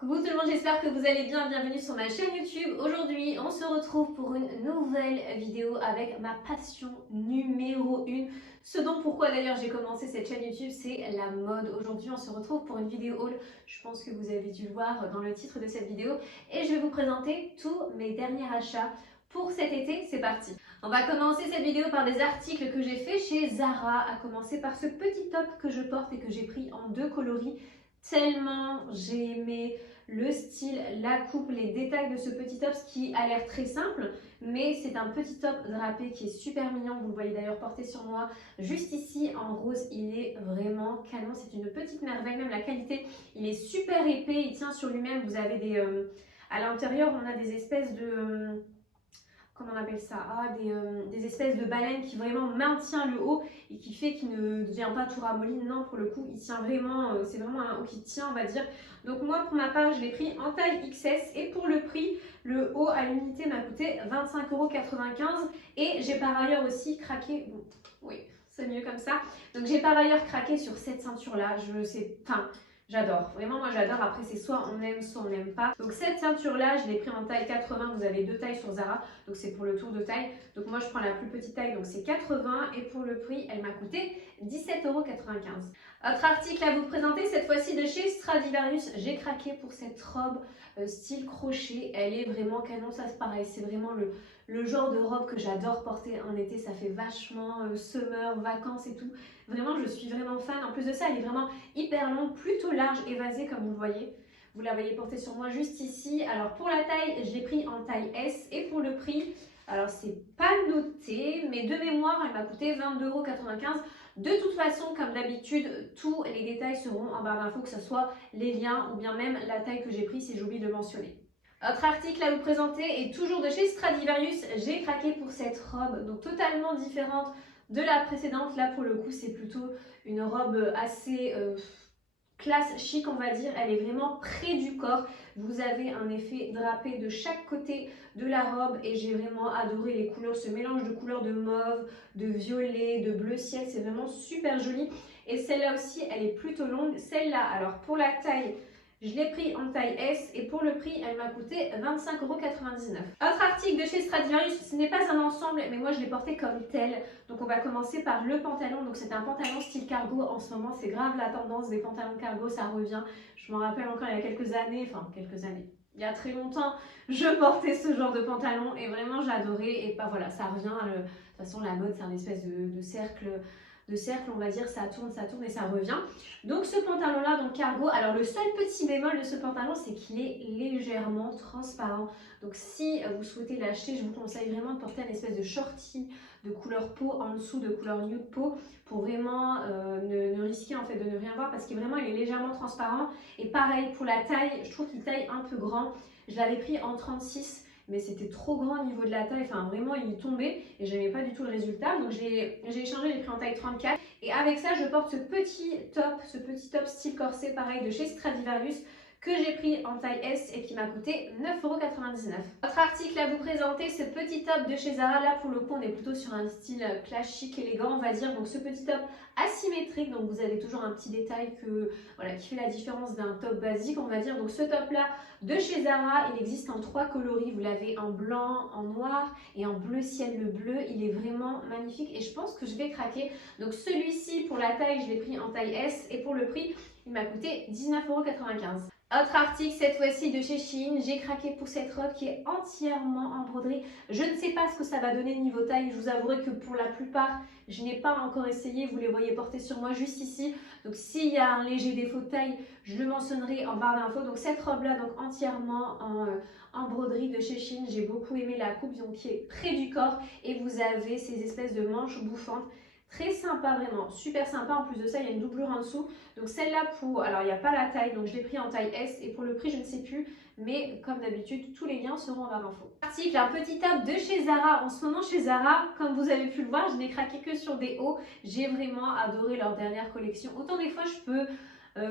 Coucou tout le monde, j'espère que vous allez bien, bienvenue sur ma chaîne YouTube. Aujourd'hui, on se retrouve pour une nouvelle vidéo avec ma passion numéro 1. Ce dont pourquoi d'ailleurs j'ai commencé cette chaîne YouTube, c'est la mode. Aujourd'hui, on se retrouve pour une vidéo haul. Je pense que vous avez dû le voir dans le titre de cette vidéo. Et je vais vous présenter tous mes derniers achats pour cet été. C'est parti. On va commencer cette vidéo par des articles que j'ai fait chez Zara, à commencer par ce petit top que je porte et que j'ai pris en 2 coloris. Tellement j'ai aimé le style, la coupe, les détails de ce petit top, ce qui a l'air très simple, mais c'est un petit top drapé qui est super mignon. Vous le voyez d'ailleurs porté sur moi juste ici en rose. Il est vraiment canon, c'est une petite merveille, même la qualité, il est super épais, il tient sur lui-même. Vous avez des à l'intérieur, on a des espèces de comment on appelle ça, des espèces de baleines qui vraiment maintient le haut et qui fait qu'il ne devient pas tout ramolli. Non, pour le coup, il tient vraiment, c'est vraiment un haut qui tient, on va dire. Donc moi, pour ma part, je l'ai pris en taille XS et pour le prix, le haut à l'unité m'a coûté 25,95 € et j'ai par ailleurs aussi craqué, bon, oui, c'est mieux comme ça. Donc j'ai par ailleurs craqué sur cette ceinture-là, je sais, enfin, j'adore, vraiment moi j'adore. Après c'est soit on aime soit on n'aime pas. Donc cette ceinture là je l'ai pris en taille 80, vous avez 2 tailles sur Zara, donc c'est pour le tour de taille. Donc moi je prends la plus petite taille, donc c'est 80 et pour le prix elle m'a coûté 17,95 €. Autre article à vous présenter, cette fois-ci de chez Stradivarius. J'ai craqué pour cette robe style crochet, elle est vraiment canon, ça c'est pareil, c'est vraiment le genre de robe que j'adore porter en été. Ça fait vachement summer, vacances et tout. Vraiment, je suis vraiment fan. En plus de ça, elle est vraiment hyper longue, plutôt large, évasée comme vous le voyez. Vous la voyez portée sur moi juste ici. Alors pour la taille, je l'ai pris en taille S et pour le prix, alors c'est pas noté, mais de mémoire, elle m'a coûté 22,95 €. De toute façon, comme d'habitude, tous les détails seront en barre d'infos, que ce soit les liens ou bien même la taille que j'ai pris si j'oublie de le mentionner. Autre article à vous présenter et toujours de chez Stradivarius, j'ai craqué pour cette robe, donc totalement différente de la précédente. Là pour le coup c'est plutôt une robe assez classe chic, on va dire. Elle est vraiment près du corps, vous avez un effet drapé de chaque côté de la robe et j'ai vraiment adoré les couleurs, ce mélange de couleurs de mauve, de violet, de bleu ciel, c'est vraiment super joli. Et celle-là aussi elle est plutôt longue. Celle-là, alors pour la taille, je l'ai pris en taille S et pour le prix, elle m'a coûté 25,99 €. Autre article de chez Stradivarius, ce n'est pas un ensemble, mais moi je l'ai porté comme tel. Donc on va commencer par le pantalon. Donc c'est un pantalon style cargo. En ce moment, c'est grave la tendance des pantalons cargo, ça revient. Je m'en rappelle encore il y a quelques années, il y a très longtemps, je portais ce genre de pantalon et vraiment j'adorais. Et bah voilà, ça revient. De toute façon, la mode, c'est un espèce de cercle, on va dire, ça tourne et ça revient. Donc ce pantalon là, donc cargo, alors le seul petit bémol de ce pantalon, c'est qu'il est légèrement transparent. Donc si vous souhaitez l'acheter, je vous conseille vraiment de porter une espèce de shorty de couleur peau en dessous, de couleur nude peau, pour vraiment ne risquer en fait de ne rien voir, parce qu'il vraiment il est légèrement transparent. Et pareil pour la taille, je trouve qu'il taille un peu grand. Je l'avais pris en 36, mais c'était trop grand au niveau de la taille, enfin vraiment il tombait et j'aimais pas du tout le résultat. Donc j'ai échangé, j'ai pris en taille 34 et avec ça je porte ce petit top style corset pareil de chez Stradivarius que j'ai pris en taille S et qui m'a coûté 9,99 €. Autre article à vous présenter, ce petit top de chez Zara. Là pour le coup on est plutôt sur un style classique élégant, on va dire. Donc ce petit top asymétrique, donc vous avez toujours un petit détail voilà, qui fait la différence d'un top basique, on va dire. Donc ce top là de chez Zara, il existe en 3 coloris. Vous l'avez en blanc, en noir et en bleu ciel. Le bleu, il est vraiment magnifique et je pense que je vais craquer. Donc celui-ci, pour la taille, je l'ai pris en taille S et pour le prix, il m'a coûté 19,95 €. Autre article, cette fois-ci de chez Shein, j'ai craqué pour cette robe qui est entièrement en broderie. Je ne sais pas ce que ça va donner niveau taille, je vous avouerai que pour la plupart, je n'ai pas encore essayé, vous les voyez porter sur moi juste ici. Donc s'il y a un léger défaut de taille, je le mentionnerai en barre d'infos. Donc cette robe-là, donc entièrement en broderie de chez Shein, j'ai beaucoup aimé la coupe, donc qui est près du corps et vous avez ces espèces de manches bouffantes. Très sympa, vraiment, super sympa. En plus de ça, il y a une doublure en dessous. Donc celle-là alors il n'y a pas la taille, donc je l'ai pris en taille S et pour le prix, je ne sais plus. Mais comme d'habitude, tous les liens seront en barre d'infos. Article, un petit top de chez Zara. En ce moment chez Zara, comme vous avez pu le voir, je n'ai craqué que sur des hauts. J'ai vraiment adoré leur dernière collection. Autant des fois, je peux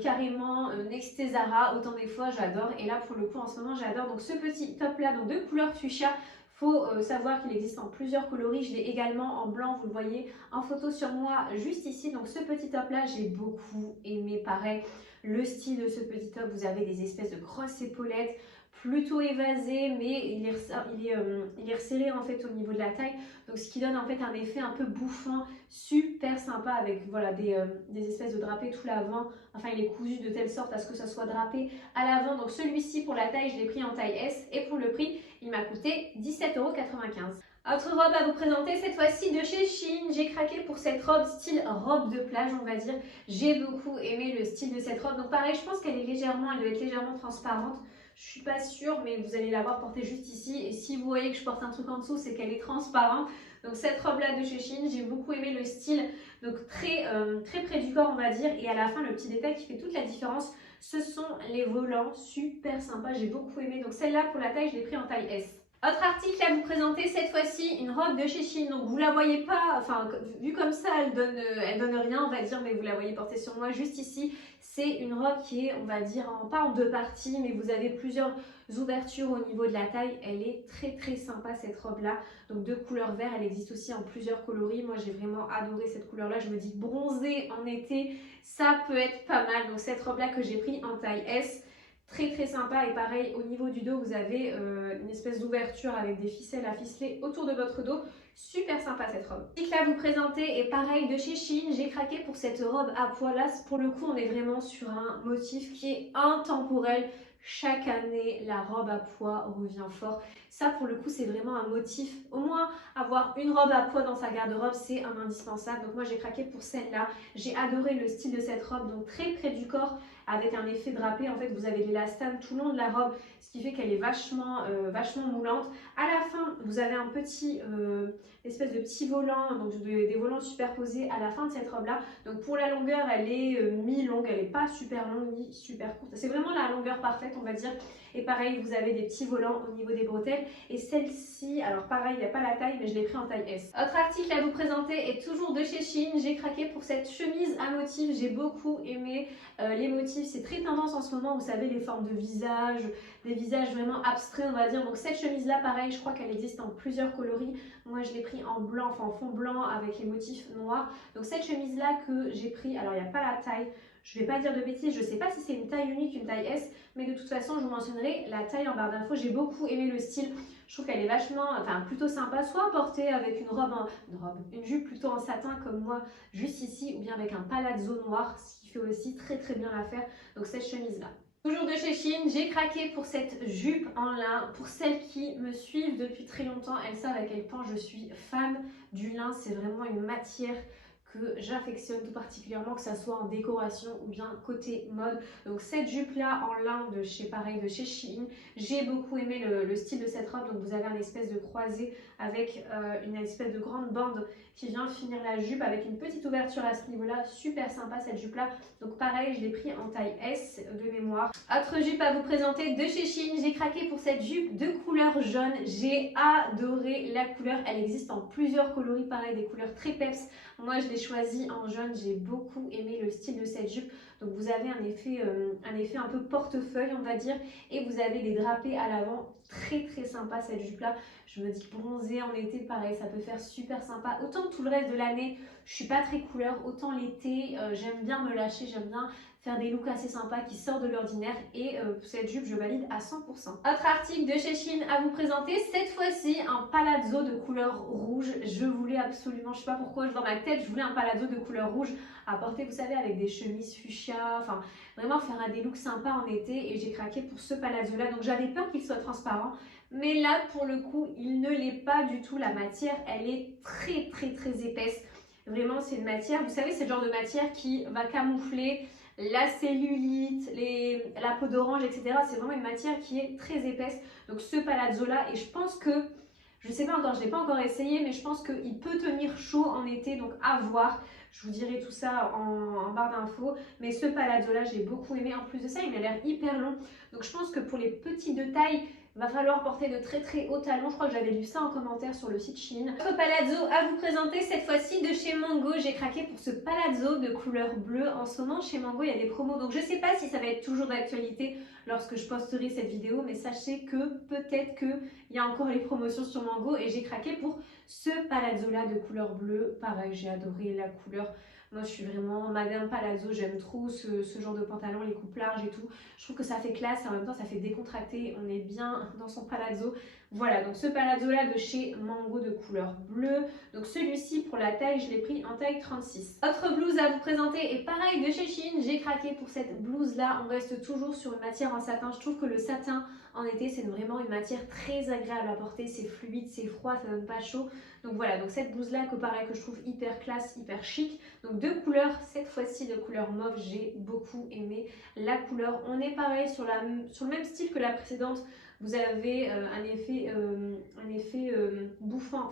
carrément nexter Zara, autant des fois, j'adore. Et là, pour le coup, en ce moment, j'adore. Donc ce petit top-là, donc de couleur fuchsia. Faut savoir qu'il existe en plusieurs coloris. Je l'ai également en blanc, vous le voyez en photo sur moi juste ici. Donc ce petit top là, j'ai beaucoup aimé. Pareil, le style de ce petit top. Vous avez des espèces de grosses épaulettes, plutôt évasé, mais il est resserré en fait au niveau de la taille, donc ce qui donne en fait un effet un peu bouffant, super sympa, avec voilà des espèces de drapés tout l'avant. Enfin, il est cousu de telle sorte à ce que ça soit drapé à l'avant. Donc celui-ci, pour la taille, je l'ai pris en taille S, et pour le prix, il m'a coûté 17,95 €. Autre robe à vous présenter, cette fois-ci de chez Shein. J'ai craqué pour cette robe style robe de plage, on va dire. J'ai beaucoup aimé le style de cette robe. Donc pareil, je pense qu'elle est légèrement, elle doit être légèrement transparente. Je suis pas sûre, mais vous allez la voir portée juste ici. Et si vous voyez que je porte un truc en dessous, c'est qu'elle est transparente. Donc cette robe-là de chez Shein, j'ai beaucoup aimé le style. Donc très près du corps, on va dire. Et à la fin, le petit détail qui fait toute la différence, ce sont les volants. Super sympa, j'ai beaucoup aimé. Donc celle-là, pour la taille, je l'ai pris en taille S. Autre article à vous présenter, cette fois-ci une robe de chez Shein. Donc vous la voyez pas, enfin vue comme ça elle donne rien, on va dire, mais vous la voyez portée sur moi juste ici. C'est une robe qui est, on va dire, pas en deux parties, mais vous avez plusieurs ouvertures au niveau de la taille. Elle est très sympa cette robe là, donc de couleur vert. Elle existe aussi en plusieurs coloris. Moi j'ai vraiment adoré cette couleur là. Je me dis bronzé en été, ça peut être pas mal. Donc cette robe là que j'ai pris en taille S, très sympa. Et pareil, au niveau du dos, vous avez une espèce d'ouverture avec des ficelles à ficeler autour de votre dos. Super sympa cette robe. Ce là vous présenter est pareil de chez Shein. J'ai craqué pour cette robe à pois là. Pour le coup, on est vraiment sur un motif qui est intemporel. Chaque année, la robe à pois revient fort. Ça, pour le coup, c'est vraiment un motif. Au moins, avoir une robe à pois dans sa garde-robe, c'est un indispensable. Donc moi, j'ai craqué pour celle-là. J'ai adoré le style de cette robe, donc très près du corps, avec un effet drapé. En fait, vous avez de l'élastane tout le long de la robe, ce qui fait qu'elle est vachement moulante. À la fin, vous avez un petit espèce de petit volant, donc des volants superposés à la fin de cette robe là. Donc pour la longueur, elle est mi-longue, elle n'est pas super longue ni super courte. C'est vraiment la longueur parfaite, on va dire. Et pareil, vous avez des petits volants au niveau des bretelles. Et celle-ci, alors pareil, il n'y a pas la taille, mais je l'ai pris en taille S. Autre article à vous présenter est toujours de chez Shein. J'ai craqué pour cette chemise à motifs. J'ai beaucoup aimé les motifs. C'est très tendance en ce moment, vous savez, les formes de visage, des visages vraiment abstraits, on va dire. Donc cette chemise-là, pareil, je crois qu'elle existe en plusieurs coloris. Moi, je l'ai pris en blanc, enfin en fond blanc avec les motifs noirs. Donc cette chemise-là que j'ai pris, alors il n'y a pas la taille. Je ne vais pas dire de bêtises, je ne sais pas si c'est une taille unique, une taille S, mais de toute façon, je vous mentionnerai la taille en barre d'infos. J'ai beaucoup aimé le style. Je trouve qu'elle est vachement, enfin plutôt sympa, soit portée avec une jupe plutôt en satin comme moi, juste ici, ou bien avec un palazzo noir, ce qui fait aussi très bien l'affaire. Donc cette chemise-là. Toujours de chez Shein, j'ai craqué pour cette jupe en lin. Pour celles qui me suivent depuis très longtemps, elles savent à quel point je suis fan du lin. C'est vraiment une matière que j'affectionne tout particulièrement, que ça soit en décoration ou bien côté mode. Donc cette jupe là en lin de chez Shein, j'ai beaucoup aimé le style de cette robe. Donc vous avez un espèce de croisé avec une espèce de grande bande qui vient finir la jupe avec une petite ouverture à ce niveau là. Super sympa cette jupe là. Donc pareil, je l'ai pris en taille S de mémoire. Autre jupe à vous présenter de chez Shein, j'ai craqué pour cette jupe de couleur jaune. J'ai adoré la couleur, elle existe en plusieurs coloris, pareil, des couleurs très peps. Moi, je l'ai choisi en jaune, j'ai beaucoup aimé le style de cette jupe. Donc vous avez un effet un peu portefeuille, on va dire, et vous avez des drapés à l'avant. Très sympa cette jupe là. Je me dis que bronzer en été, pareil, ça peut faire super sympa. Autant tout le reste de l'année, je suis pas très couleur, autant l'été, j'aime bien me lâcher, j'aime bien faire des looks assez sympas qui sortent de l'ordinaire, et cette jupe je valide à 100%. Autre article de chez Shein à vous présenter, cette fois-ci un palazzo de couleur rouge. Je voulais absolument, je sais pas pourquoi, dans ma tête je voulais un palazzo de couleur rouge à porter, vous savez, avec des chemises fuchsia, enfin vraiment faire des looks sympas en été, et j'ai craqué pour ce palazzo là. Donc j'avais peur qu'il soit transparent, mais là pour le coup il ne l'est pas du tout. La matière elle est très épaisse. Vraiment c'est une matière, vous savez, c'est le genre de matière qui va camoufler la cellulite, la peau d'orange, etc. C'est vraiment une matière qui est très épaisse. Donc ce palazzo là, et je pense que, je sais pas encore, je l'ai pas encore essayé, mais je pense qu'il peut tenir chaud en été, donc à voir. Je vous dirai tout ça en barre d'infos. Mais ce palazzo là, j'ai beaucoup aimé. En plus de ça, il m'a l'air hyper long. Donc je pense que pour les petits de taille, il va falloir porter de très hauts talons. Je crois que j'avais lu ça en commentaire sur le site Shein. Autre palazzo à vous présenter, cette fois-ci de chez Mango. J'ai craqué pour ce palazzo de couleur bleue. En ce moment, chez Mango, il y a des promos. Donc je ne sais pas si ça va être toujours d'actualité lorsque je posterai cette vidéo. Mais sachez que peut-être qu'il y a encore les promotions sur Mango. Et j'ai craqué pour ce palazzo-là de couleur bleue. Pareil, j'ai adoré la couleur. Moi, je suis vraiment Madame Palazzo, j'aime trop ce genre de pantalon, les coupes larges et tout. Je trouve que ça fait classe et en même temps, ça fait décontracté. On est bien dans son palazzo. Voilà, donc ce palazzo-là de chez Mango de couleur bleue. Donc celui-ci, pour la taille, je l'ai pris en taille 36. Autre blouse à vous présenter, et pareil de chez Shein, j'ai craqué pour cette blouse-là. On reste toujours sur une matière en satin. Je trouve que le satin, en été, c'est vraiment une matière très agréable à porter. C'est fluide, c'est froid, ça donne pas chaud. Donc voilà, donc cette blouse-là, que pareil, que je trouve hyper classe, hyper chic. Donc deux couleurs, cette fois-ci de couleur mauve, j'ai beaucoup aimé la couleur. On est pareil sur le même style que la précédente. Vous avez un effet bouffant,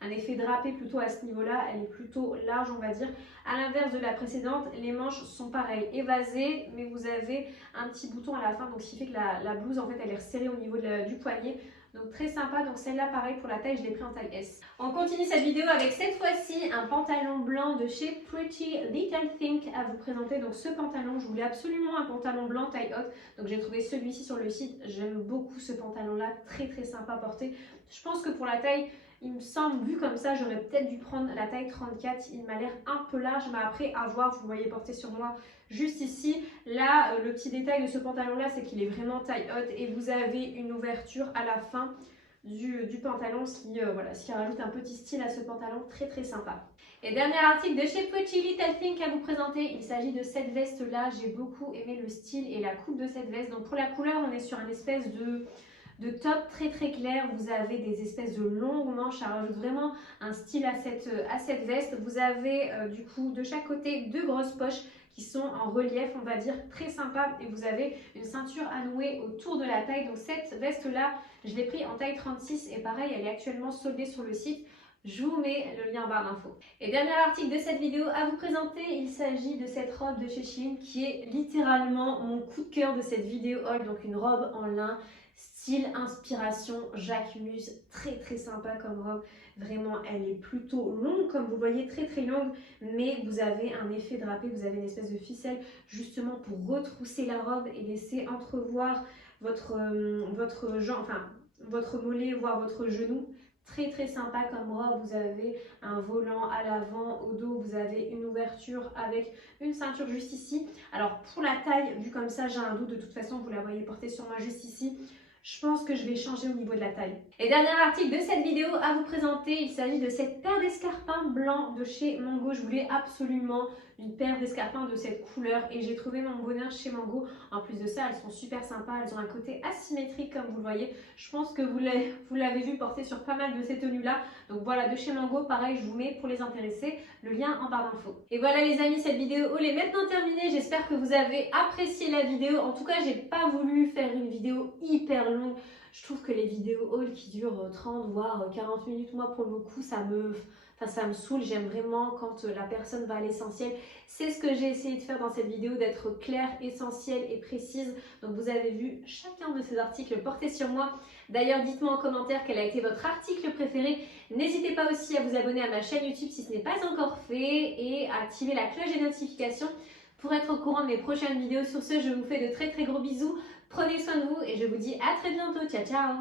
un effet drapé plutôt à ce niveau-là. Elle est plutôt large, on va dire. À l'inverse de la précédente, les manches sont pareilles, évasées, mais vous avez un petit bouton à la fin, donc ce qui fait que la blouse, en fait, elle est resserrée au niveau du poignet. Donc très sympa, donc celle-là pareil pour la taille, je l'ai pris en taille S. On continue cette vidéo avec cette fois-ci un pantalon blanc de chez Pretty Little Thing à vous présenter. Donc ce pantalon, je voulais absolument un pantalon blanc taille haute, donc j'ai trouvé celui-ci sur le site. J'aime beaucoup ce pantalon-là, très très sympa à porter. Je pense que pour la taille, il me semble, vu comme ça, j'aurais peut-être dû prendre la taille 34. Il m'a l'air un peu large, mais après, à voir, vous le voyez porter sur moi juste ici. Là, le petit détail de ce pantalon-là, c'est qu'il est vraiment taille haute et vous avez une ouverture à la fin du pantalon, ce qui rajoute un petit style à ce pantalon, très très sympa. Et dernier article de chez Pretty Little Thing à vous présenter, il s'agit de cette veste-là. J'ai beaucoup aimé le style et la coupe de cette veste. Donc pour la couleur, on est sur un espèce de top très très clair. Vous avez des espèces de longues manches, ça rajoute vraiment un style à cette veste. Vous avez du coup de chaque côté deux grosses poches qui sont en relief, on va dire, très sympa, et vous avez une ceinture à nouer autour de la taille. Donc cette veste là, je l'ai pris en taille 36 et pareil, elle est actuellement soldée sur le site. Je vous mets le lien en barre d'infos. Et dernier article de cette vidéo à vous présenter, il s'agit de cette robe de chez Shein qui est littéralement mon coup de cœur de cette vidéo haul. Donc une robe en lin, style inspiration Jacquemus, très très sympa comme robe. Vraiment, elle est plutôt longue, comme vous voyez, très très longue, mais vous avez un effet drapé, vous avez une espèce de ficelle justement pour retrousser la robe et laisser entrevoir votre mollet, voire votre genou. Très très sympa comme robe, vous avez un volant à l'avant, au dos vous avez une ouverture avec une ceinture juste ici. Alors pour la taille, vu comme ça j'ai un doute, de toute façon vous la voyez porter sur moi juste ici. Je pense que je vais changer au niveau de la taille. Et dernier article de cette vidéo à vous présenter, il s'agit de cette paire d'escarpins blancs de chez Mango. Je voulais absolument une paire d'escarpins de cette couleur et j'ai trouvé mon bonheur chez Mango. En plus de ça, elles sont super sympas, elles ont un côté asymétrique comme vous le voyez. Je pense que vous l'avez vu porter sur pas mal de ces tenues-là. Donc voilà, de chez Mango, pareil, je vous mets pour les intéressés le lien en barre d'infos. Et voilà les amis, cette vidéo haul est maintenant terminée. J'espère que vous avez apprécié la vidéo. En tout cas, j'ai pas voulu faire une vidéo hyper longue. Je trouve que les vidéos haul qui durent 30 voire 40 minutes, moi pour le coup, ça me saoule. J'aime vraiment quand la personne va à l'essentiel. C'est ce que j'ai essayé de faire dans cette vidéo, d'être claire, essentielle et précise. Donc vous avez vu chacun de ces articles portés sur moi. D'ailleurs, dites-moi en commentaire quel a été votre article préféré. N'hésitez pas aussi à vous abonner à ma chaîne YouTube si ce n'est pas encore fait et à activer la cloche des notifications pour être au courant de mes prochaines vidéos. Sur ce, je vous fais de très très gros bisous. Prenez soin de vous et je vous dis à très bientôt. Ciao ciao.